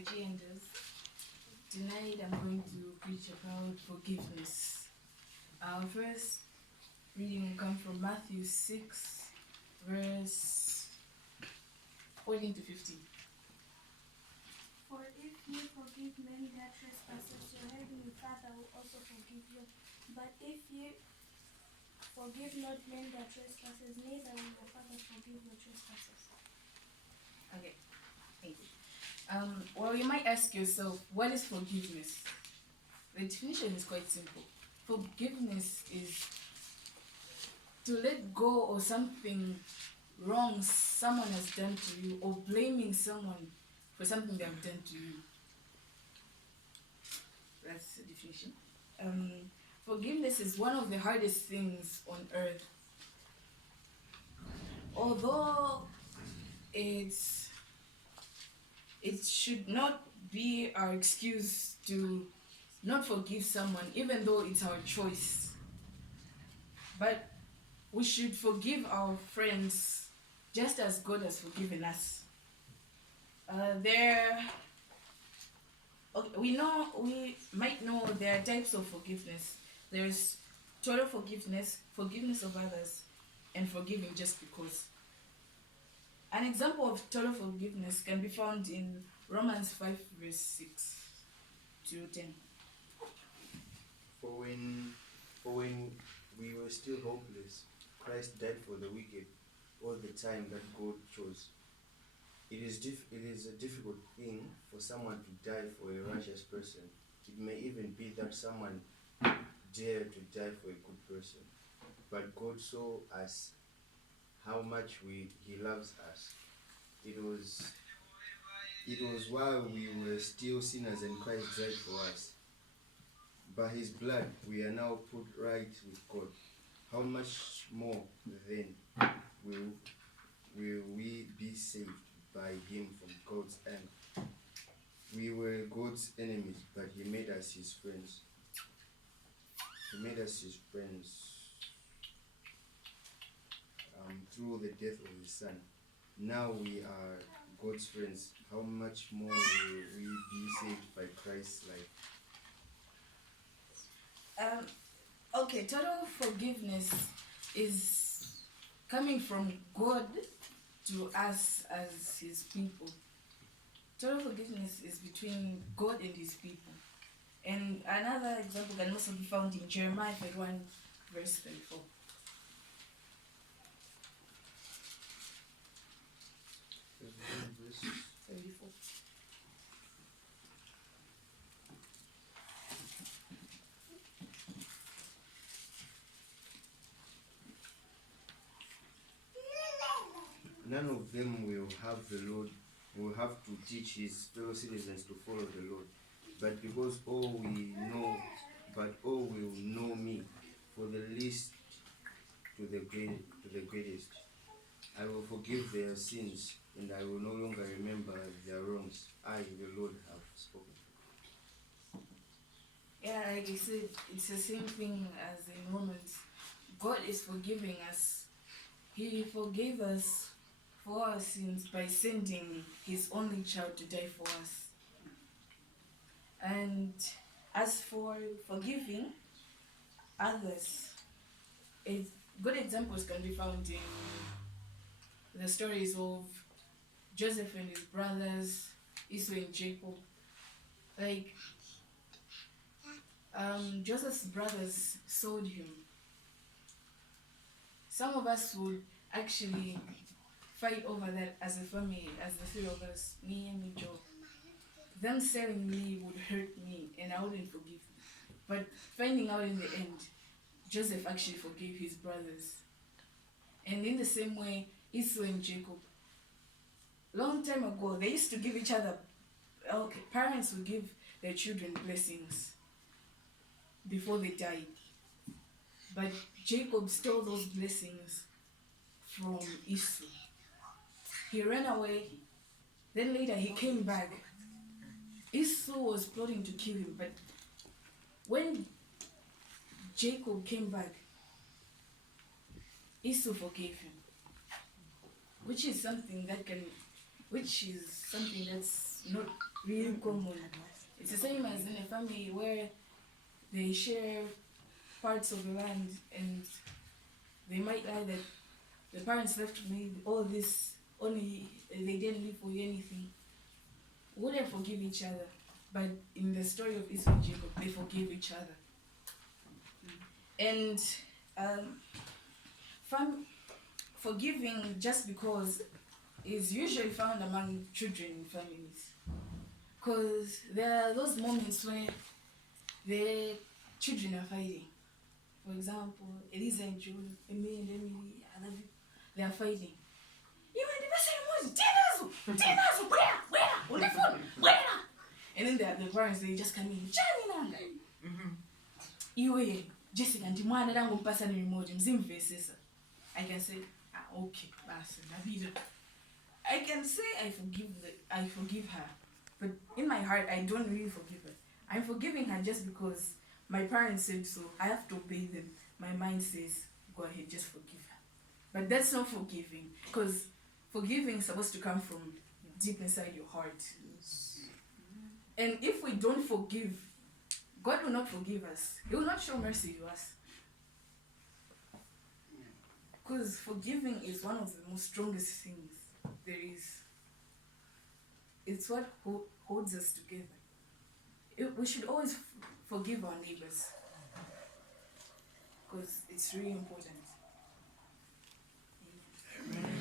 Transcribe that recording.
agendas. Tonight I'm going to preach about forgiveness. Our first reading will come from Matthew 6, verse 14 to 15. For if you forgive men their trespasses, your heavenly Father will also forgive you. But if you forgive not men their trespasses, neither will your Father forgive your trespasses. Okay, thank you. Well, you might ask yourself, what is forgiveness? The definition is quite simple. Forgiveness is to let go of something wrong someone has done to you, or blaming someone for something they have done to you. That's the definition. Forgiveness is one of the hardest things on earth. Although it should not be our excuse to not forgive someone, even though it's our choice. But we should forgive our friends just as God has forgiven us. We might know there are types of forgiveness. There's total forgiveness, forgiveness of others, and forgiving just because. An example of total forgiveness can be found in Romans 5, verse 6 to 10. For when we were still hopeless, Christ died for the wicked all the time that God chose. It is a difficult thing for someone to die for a righteous person. It may even be that someone dared to die for a good person. But God saw us how much He loves us. It was while we were still sinners and Christ died for us. By His blood we are now put right with God. How much more then will we be saved by Him from God's hand? We were God's enemies, but He made us His friends. He made us His friends through the death of His Son. Now we are God's friends. How much more will we be saved by Christ's life? Okay, total forgiveness is coming from God to us as His people. Total forgiveness is between God and His people. And another example can also be found in Jeremiah 31, verse 34. Verse 34. None of them will have to teach his fellow citizens to follow the Lord. But because all will know me, for the least to the greatest. I will forgive their sins, and I will no longer remember their wrongs. I, the Lord, have spoken. Yeah, like I said, it's the same thing as in Romans. God is forgiving us. He forgave us for our sins by sending His only child to die for us. And as for forgiving others, good examples can be found in the stories of Joseph and his brothers, Esau and Jacob. Like, Joseph's brothers sold him. Some of us would actually fight over that as a family, as the three of us, me and me, Joe. Them selling me would hurt me, and I wouldn't forgive. But finding out in the end, Joseph actually forgave his brothers. And in the same way, Esau and Jacob. Long time ago, they used to give each other, parents would give their children blessings before they died. But Jacob stole those blessings from Esau. He ran away, then later he came back. Esau was plotting to kill him, but when Jacob came back, Esau forgave him, which is something that's not really common. It's the same as in a family where they share parts of the land and they might lie that the parents left me all this, only they didn't leave for you anything. Wouldn't forgive each other. But in the story of Esau and Jacob, they forgave each other. And forgiving just because is usually found among children in families. Because there are those moments where the children are fighting. For example, Elisa and Jude, Emily and Emily, I love you. They are fighting. And then the parents, they just come in. Iwe, Jessica, and Timwana don't go pass any remote. I can say, okay, I can say I forgive her. But in my heart, I don't really forgive her. I'm forgiving her just because my parents said so. I have to obey them. My mind says, go ahead, just forgive her. But that's not forgiving. Because forgiving is supposed to come from deep inside your heart. And if we don't forgive, God will not forgive us. He will not show mercy to us. Because forgiving is one of the most strongest things there is. It's what holds us together. We should always forgive our neighbors. Because it's really important. Amen.